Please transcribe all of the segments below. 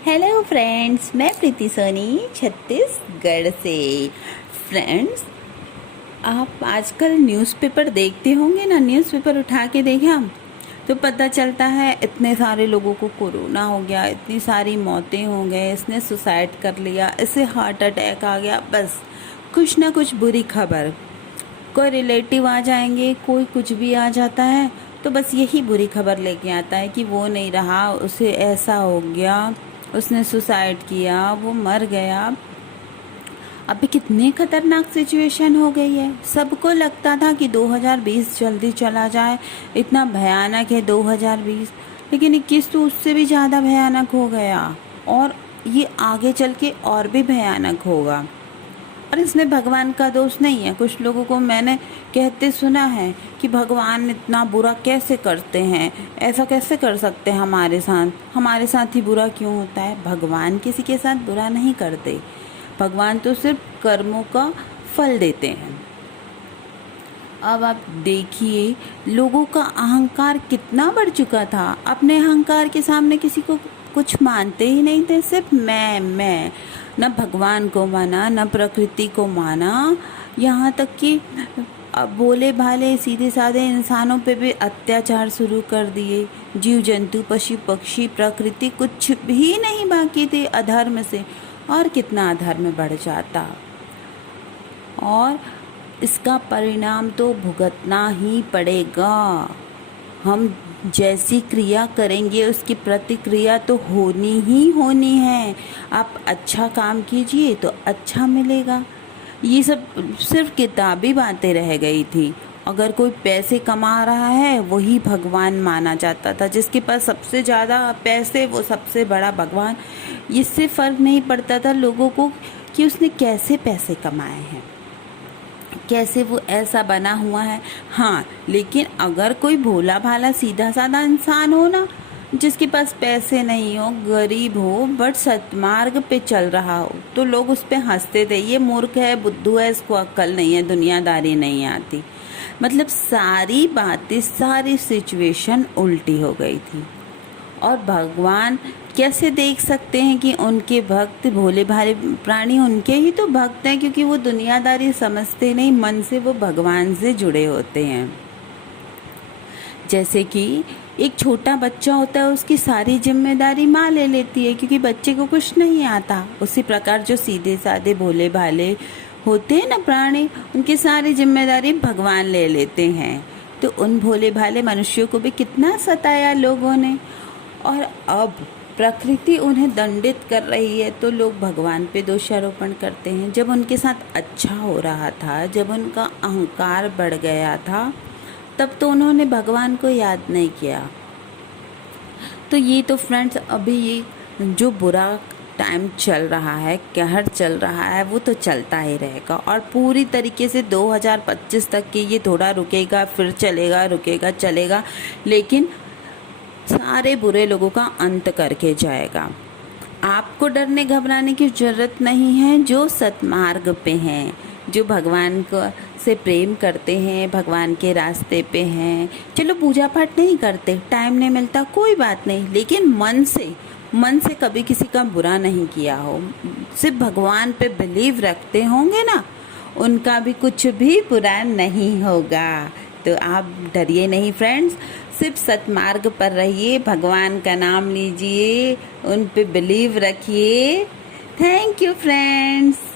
Hello friends, मैं प्रीति सोनी छत्तीसगढ़ से। Friends, आप आजकल न्यूज़पेपर देखते होंगे ना। न्यूज़पेपर उठा के देखा तो पता चलता है इतने सारे लोगों को कोरोना हो गया, इतनी सारी मौतें हो गए, इसने सुसाइड कर लिया, इसे हार्ट अटैक आ गया। बस कुछ ना कुछ बुरी खबर, कोई रिलेटिव आ जाएंगे, कोई कुछ भी आ जाता है तो बस यही बुरी खबर लेके आता है कि वो नहीं रहा, उसे ऐसा हो गया, उसने सुसाइड किया, वो मर गया। अभी कितनी खतरनाक सिचुएशन हो गई है। सबको लगता था कि 2020 जल्दी चला जाए, इतना भयानक है 2020, लेकिन 21 तो उससे भी ज़्यादा भयानक हो गया और ये आगे चल के और भी भयानक होगा। और इसमें भगवान का दोष नहीं है। कुछ लोगों को मैंने कहते सुना है कि भगवान इतना बुरा कैसे करते हैं, ऐसा कैसे कर सकते हैं हमारे साथ ही बुरा क्यों होता है। भगवान किसी के साथ बुरा नहीं करते, भगवान तो सिर्फ कर्मों का फल देते हैं। अब आप देखिए, लोगों का अहंकार कितना बढ़ चुका था। अपने अहंकार के सामने किसी को कुछ मानते ही नहीं थे, सिर्फ मैं। न भगवान को माना, न प्रकृति को माना, यहाँ तक कि अब भोले भाले सीधे साधे इंसानों पे भी अत्याचार शुरू कर दिए। जीव जंतु, पशु पक्षी, प्रकृति, कुछ भी नहीं बाकी थे अधर्म से। और कितना अधर्म बढ़ जाता, और इसका परिणाम तो भुगतना ही पड़ेगा। हम जैसी क्रिया करेंगे उसकी प्रतिक्रिया तो होनी ही होनी है। आप अच्छा काम कीजिए तो अच्छा मिलेगा। ये सब सिर्फ किताबी बातें रह गई थी। अगर कोई पैसे कमा रहा है वही भगवान माना जाता था। जिसके पास सबसे ज़्यादा पैसे वो सबसे बड़ा भगवान। इससे फ़र्क नहीं पड़ता था लोगों को कि उसने कैसे पैसे कमाए हैं, कैसे वो ऐसा बना हुआ है। हाँ, लेकिन अगर कोई भोला भाला सीधा साधा इंसान हो ना, जिसके पास पैसे नहीं हो, गरीब हो, बट सत्मार्ग पे चल रहा हो, तो लोग उस पे हंसते थे, ये मूर्ख है, बुद्धू है, इसको अक्ल नहीं है, दुनियादारी नहीं आती। मतलब सारी बातें, सारी सिचुएशन उल्टी हो गई थी। और भगवान कैसे देख सकते हैं कि उनके भक्त, भोले भाले प्राणी उनके ही तो भक्त हैं, क्योंकि वो दुनियादारी समझते नहीं, मन से वो भगवान से जुड़े होते हैं। जैसे कि एक छोटा बच्चा होता है, उसकी सारी जिम्मेदारी माँ ले लेती है क्योंकि बच्चे को कुछ नहीं आता। उसी प्रकार जो सीधे साधे भोले भाले होते हैं ना प्राणी, उनकी सारी जिम्मेदारी भगवान ले लेते हैं। तो उन भोले भाले मनुष्यों को भी कितना सताया लोगों ने। और अब प्रकृति उन्हें दंडित कर रही है तो लोग भगवान पे दोषारोपण करते हैं। जब उनके साथ अच्छा हो रहा था, जब उनका अहंकार बढ़ गया था, तब तो उन्होंने भगवान को याद नहीं किया। तो ये तो फ्रेंड्स, अभी ये जो बुरा टाइम चल रहा है, कहर चल रहा है, वो तो चलता ही रहेगा। और पूरी तरीके से 2025 तक के ये थोड़ा रुकेगा, फिर चलेगा, रुकेगा, चलेगा, लेकिन सारे बुरे लोगों का अंत करके जाएगा। आपको डरने घबराने की जरूरत नहीं है। जो सतमार्ग पे हैं, जो भगवान को से प्रेम करते हैं, भगवान के रास्ते पे हैं, चलो पूजा पाठ नहीं करते, टाइम नहीं मिलता, कोई बात नहीं, लेकिन मन से कभी किसी का बुरा नहीं किया हो, सिर्फ भगवान पे बिलीव रखते होंगे ना, उनका भी कुछ भी बुरा नहीं होगा। तो आप डरिए नहीं फ्रेंड्स, सिर्फ सतमार्ग पर रहिए, भगवान का नाम लीजिए, उन पे बिलीव रखिए। Thank you friends.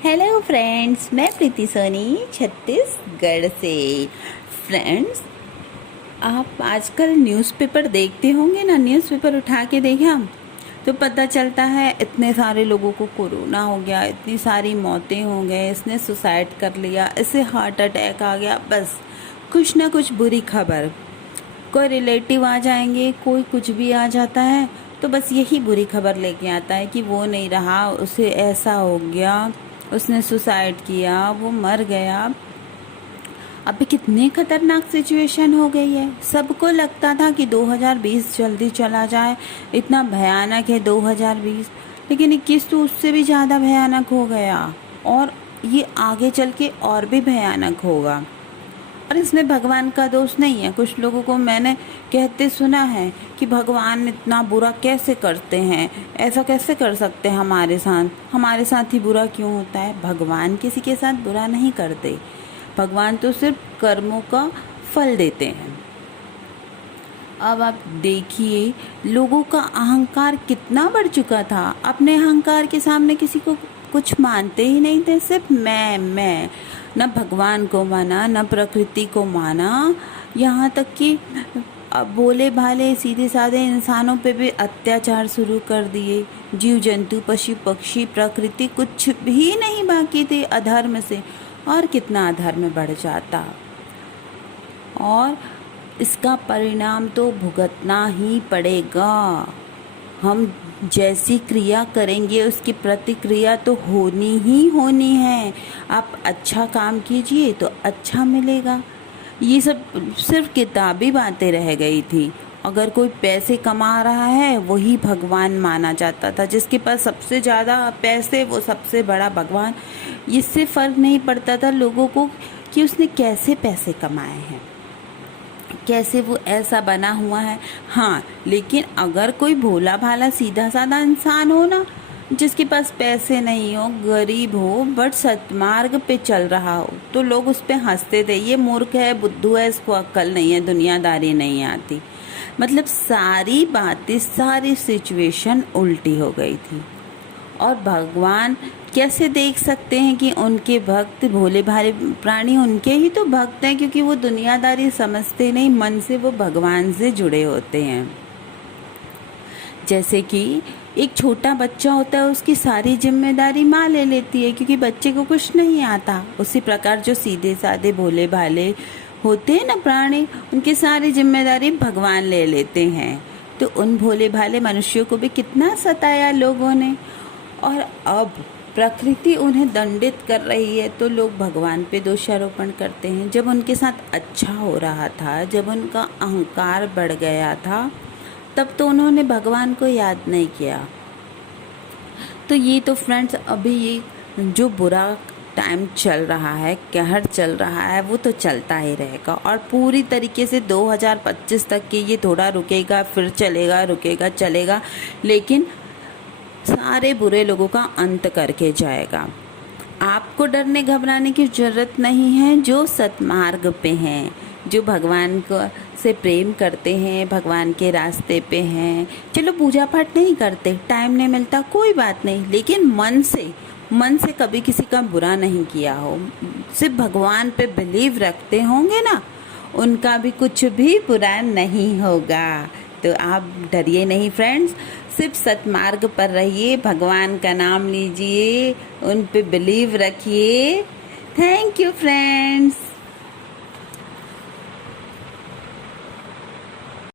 Hello friends, मैं प्रीति सोनी छत्तीसगढ़ से। फ्रेंड्स, आप आजकल न्यूज़पेपर देखते होंगे ना। न्यूज़पेपर उठा के देखें हम तो पता चलता है इतने सारे लोगों को कोरोना हो गया, इतनी सारी मौतें हो गए, इसने सुसाइड कर लिया, इसे हार्ट अटैक आ गया। बस कुछ ना कुछ बुरी खबर, कोई रिलेटिव आ जाएंगे, कोई कुछ भी आ जाता है तो बस यही बुरी खबर लेके आता है कि वो नहीं रहा, उसे ऐसा हो गया, उसने सुसाइड किया, वो मर गया। अभी कितनी खतरनाक सिचुएशन हो गई है। सबको लगता था कि 2020 जल्दी चला जाए, इतना भयानक है 2020, लेकिन 21 तो उससे भी ज़्यादा भयानक हो गया और ये आगे चल के और भी भयानक होगा। और इसमें भगवान का दोष नहीं है। कुछ लोगों को मैंने कहते सुना है कि भगवान इतना बुरा कैसे करते हैं, ऐसा कैसे कर सकते हैं हमारे साथ ही बुरा क्यों होता है। भगवान किसी के साथ बुरा नहीं करते, भगवान तो सिर्फ कर्मों का फल देते हैं। अब आप देखिए, लोगों का अहंकार कितना बढ़ चुका था। अपने अहंकार के सामने किसी को कुछ मानते ही नहीं थे, सिर्फ मैं न भगवान को माना, न प्रकृति को माना, यहाँ तक कि भोले भाले सीधे साधे इंसानों पे भी अत्याचार शुरू कर दिए। जीव जंतु, पशु पक्षी, प्रकृति, कुछ भी नहीं बाकी थे अधर्म से। और कितना अधर्म बढ़ जाता, और इसका परिणाम तो भुगतना ही पड़ेगा। हम जैसी क्रिया करेंगे उसकी प्रतिक्रिया तो होनी ही होनी है। आप अच्छा काम कीजिए तो अच्छा मिलेगा। ये सब सिर्फ किताबी बातें रह गई थी। अगर कोई पैसे कमा रहा है वही भगवान माना जाता था। जिसके पास सबसे ज़्यादा पैसे वो सबसे बड़ा भगवान। इससे फ़र्क नहीं पड़ता था लोगों को कि उसने कैसे पैसे कमाए हैं, कैसे वो ऐसा बना हुआ है। हाँ, लेकिन अगर कोई भोला भाला सीधा साधा इंसान हो ना, जिसके पास पैसे नहीं हो, गरीब हो, बट सत्मार्ग पे चल रहा हो, तो लोग उस पे हंसते थे, ये मूर्ख है, बुद्धू है, इसको अक्ल नहीं है, दुनियादारी नहीं आती। मतलब सारी बातें, सारी सिचुएशन उल्टी हो गई थी। और भगवान कैसे देख सकते हैं कि उनके भक्त, भोले भाले प्राणी उनके ही तो भक्त हैं, क्योंकि वो दुनियादारी समझते नहीं, मन से वो भगवान से जुड़े होते हैं। जैसे कि एक छोटा बच्चा होता है, उसकी सारी जिम्मेदारी माँ ले लेती है क्योंकि बच्चे को कुछ नहीं आता। उसी प्रकार जो सीधे साधे भोले भाले होते हैं ना प्राणी, उनकी सारी जिम्मेदारी भगवान ले लेते हैं। तो उन भोले भाले मनुष्यों को भी कितना सताया लोगों ने। और अब प्रकृति उन्हें दंडित कर रही है तो लोग भगवान पे दोषारोपण करते हैं। जब उनके साथ अच्छा हो रहा था, जब उनका अहंकार बढ़ गया था, तब तो उन्होंने भगवान को याद नहीं किया। तो ये तो फ्रेंड्स, अभी ये जो बुरा टाइम चल रहा है, कहर चल रहा है, वो तो चलता ही रहेगा। और पूरी तरीके से 2025 तक के ये थोड़ा रुकेगा, फिर चलेगा, रुकेगा, चलेगा, लेकिन सारे बुरे लोगों का अंत करके जाएगा। आपको डरने घबराने की ज़रूरत नहीं है। जो सतमार्ग पे हैं, जो भगवान को से प्रेम करते हैं, भगवान के रास्ते पे हैं, चलो पूजा पाठ नहीं करते, टाइम नहीं मिलता, कोई बात नहीं, लेकिन मन से कभी किसी का बुरा नहीं किया हो, सिर्फ भगवान पे बिलीव रखते होंगे ना, उनका भी कुछ भी बुरा नहीं होगा। तो आप डरिए नहीं फ्रेंड्स, सिर्फ सतमार्ग पर रहिए, भगवान का नाम लीजिए, उन पे बिलीव रखिए। Thank you friends.